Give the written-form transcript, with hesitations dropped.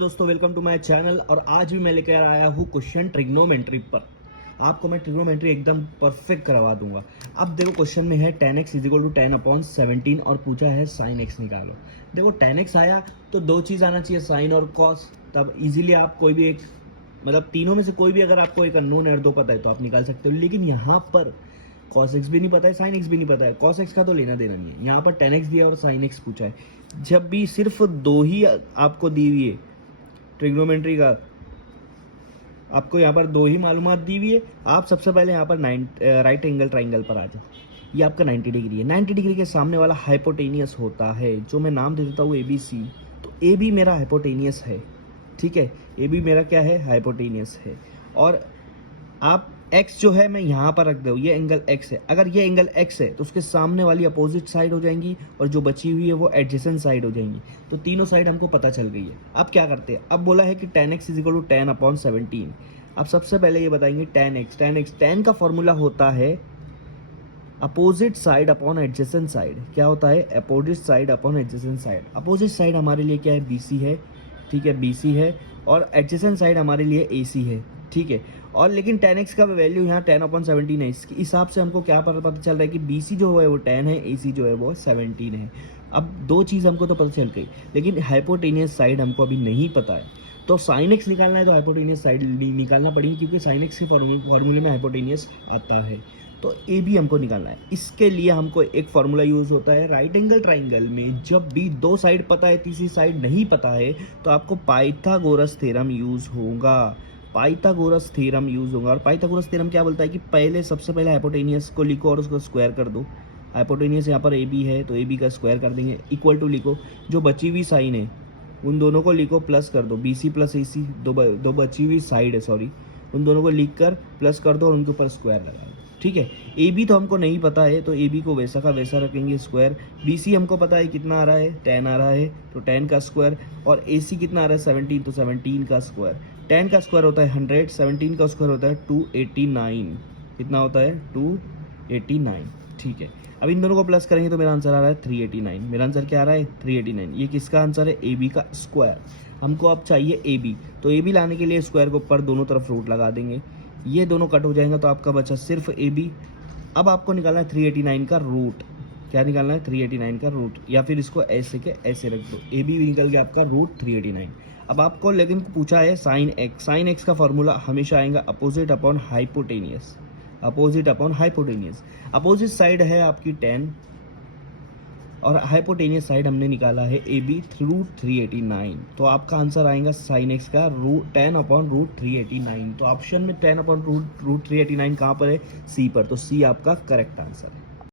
दोस्तों welcome to my channel. और आज भी मैं लेकर आया हूँ क्वेश्चन ट्रिग्नोमेट्री पर। आपको मैं ट्रिग्नोमेट्री एकदम परफेक्ट करवा दूंगा। अब देखो क्वेश्चन में है tan x इजिकल टू 10/17 और पूछा है sin x निकालो। देखो tan x आया तो दो चीज़ आना चाहिए, sin और cos। तब इजीली आप कोई भी एक मतलब तीनों में से कोई भी अगर आपको एक अननोन है और दो पता है तो आप निकाल सकते हो। लेकिन यहाँ पर cos x भी नहीं पता है, sin x भी नहीं पता है। cos x का तो लेना देना नहीं है। यहाँ पर tan x दिया और sin x पूछा है। जब भी सिर्फ दो ही आपको दी हुई है ट्रिग्नोमेट्री का, आपको यहाँ पर दो ही मालूमात दी हुई है, आप सबसे पहले यहाँ पर राइट एंगल ट्राइंगल पर आ जाओ। ये आपका 90 डिग्री है। 90 डिग्री के सामने वाला हाइपोटेनियस होता है, जो मैं नाम दे देता हूँ ABC। तो AB मेरा हाइपोटेनियस है, ठीक है। AB मेरा क्या है, हाइपोटेनियस है। और आप x जो है मैं यहाँ पर रख दूँ, ये एंगल x है। अगर ये एंगल x है तो उसके सामने वाली अपोजिट साइड हो जाएंगी और जो बची हुई है वो एडजेसेंट साइड हो जाएंगी। तो तीनों साइड हमको पता चल गई है। अब क्या करते हैं, अब बोला है कि tan x इजिकल टू 10/17। अब सबसे पहले ये बताएंगे tan का फॉर्मूला होता है opposite side upon adjacent side. क्या होता है, opposite side upon adjacent side. Opposite side हमारे लिए क्या है, BC है, ठीक है, BC है। और एडजेसेंट साइड हमारे लिए AC है, ठीक है। और लेकिन tan x का वैल्यू यहाँ 10/17 है। इसके हिसाब से हमको क्या पता चल रहा है कि BC जो है वो 10 है, AC जो है वो 17 है। अब दो चीज़ हमको तो पता चल गई, लेकिन हाइपोटेनियस साइड हमको अभी नहीं पता है। तो sin x निकालना है तो हाइपोटेनियस साइड निकालना पड़ेगी, क्योंकि sin x के फॉर्मूले में हाइपोटेनियस आता है। तो AB हमको निकालना है। इसके लिए हमको एक फॉर्मूला यूज़ होता है राइट एंगल ट्राइंगल में। जब भी दो साइड पता है, तीसरी साइड नहीं पता है, तो आपको पाइथागोरस थ्योरम यूज़ होगा। पाइथागोरस थ्योरम यूज़ होगा। और पाइथागोरस थ्योरम क्या बोलता है कि सबसे पहले हाइपोटेनियस को लिखो और उसको स्क्वायर कर दो। हाइपोटेनियस यहाँ पर AB है तो AB का स्क्वायर कर देंगे, इक्वल टू लिखो। जो बची हुई साइन है उन दोनों को लिखो, प्लस कर दो। BC प्लस AC दो बची हुई साइड है, सॉरी, उन दोनों को लिख कर प्लस कर दो और उनके ऊपर स्क्वायर लगा दो, ठीक है। AB तो हमको नहीं पता है तो AB को वैसा का वैसा रखेंगे स्क्वायर। BC हमको पता है कितना आ रहा है, 10 आ रहा है, तो 10 का स्क्वायर। और AC कितना आ रहा है, 17, तो 17 का स्क्वायर। 10 का स्क्वायर होता है 100, 17 का स्क्वायर होता है 289। कितना होता है, 289, ठीक है। अब इन दोनों को प्लस करेंगे तो मेरा आंसर आ रहा है 389। मेरा आंसर क्या आ रहा है, 389। ये किसका आंसर है, AB का स्क्वायर। हमको अब चाहिए AB, तो AB लाने के लिए स्क्वायर के ऊपर दोनों तरफ रूट लगा देंगे। ये दोनों कट हो जाएंगे तो आपका बचा सिर्फ AB। अब आपको निकालना है 389 का रूट। क्या निकालना है, 389 का रूट, या फिर इसको ऐसे के ऐसे रख दो। AB निकल गया आपका रूट 389। अब आपको लेकिन पूछा है sin x। sin x का फॉर्मूला हमेशा आएगा opposite upon hypotenuse. Opposite upon hypotenuse. Opposite side है आपकी 10 और हाइपोटेनियस साइड हमने निकाला है AB रूट 389। तो आपका आंसर आएगा sin x का 10/√389। तो ऑप्शन में 10/√389 कहाँ पर है, C पर। तो C आपका करेक्ट आंसर है।